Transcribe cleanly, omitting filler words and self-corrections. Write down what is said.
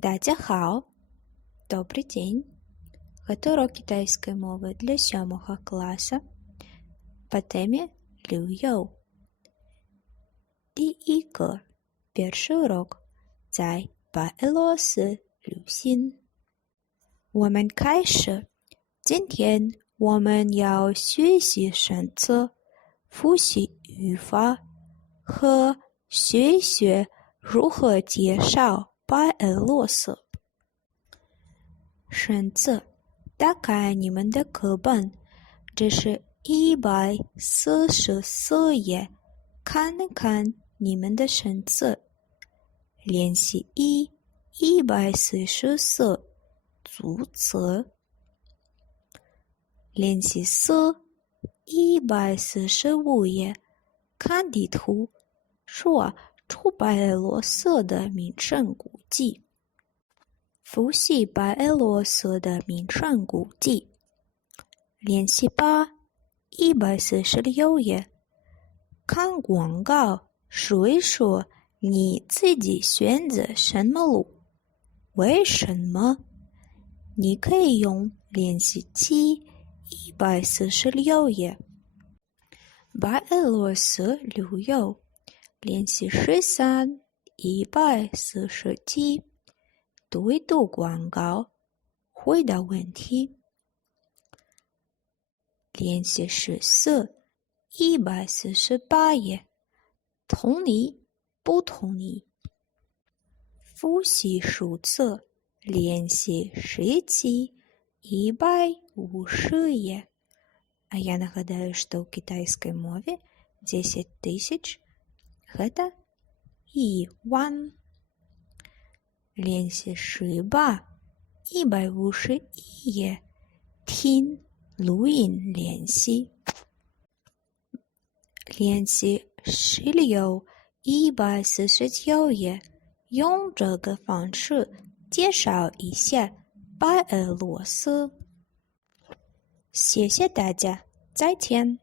大家好, добрий день. Это урок китайской мовы для 7 класса по теме 旅游. 第一个, первый урок, 在白俄罗斯旅行. 我们开始，今天我们要学习生词，复习语法和学学如何介绍白俄罗斯。生词，打开你们的课本，这是144页，看一看你们的生词。练习144，组词。练习145页，看地图，说出白俄罗斯的名胜古迹。复习白俄罗斯的名胜古迹。练习146页，看广告，说一说你自己选择什么路，为什么？你可以用练习146页。白俄罗斯旅游。练习147，读一读广告，回答问题。练习148页，同意不同意？复习数词。练习150页. А я нагадаю, что в китайской мове 10 000 – это 1,000. 练习151页，听录音练习。练习149页，用这个方式介绍一下白俄罗斯。谢谢大家，再见。